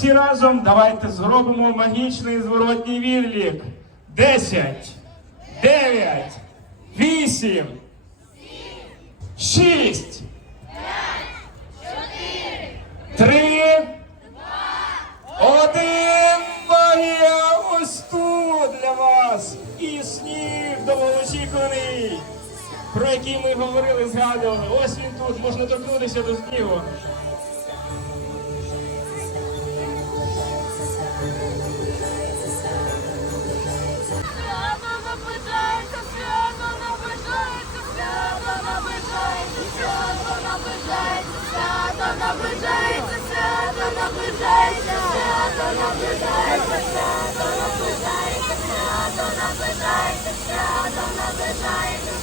Всі разом давайте зробимо магічний зворотній відлік. Десять, дев'ять, вісім, шість, три, один. Магія ось тут для вас. І сніг довгоочікуваний, про який ми говорили, згадували. Ось він тут, можна торкнутися до снігу. life.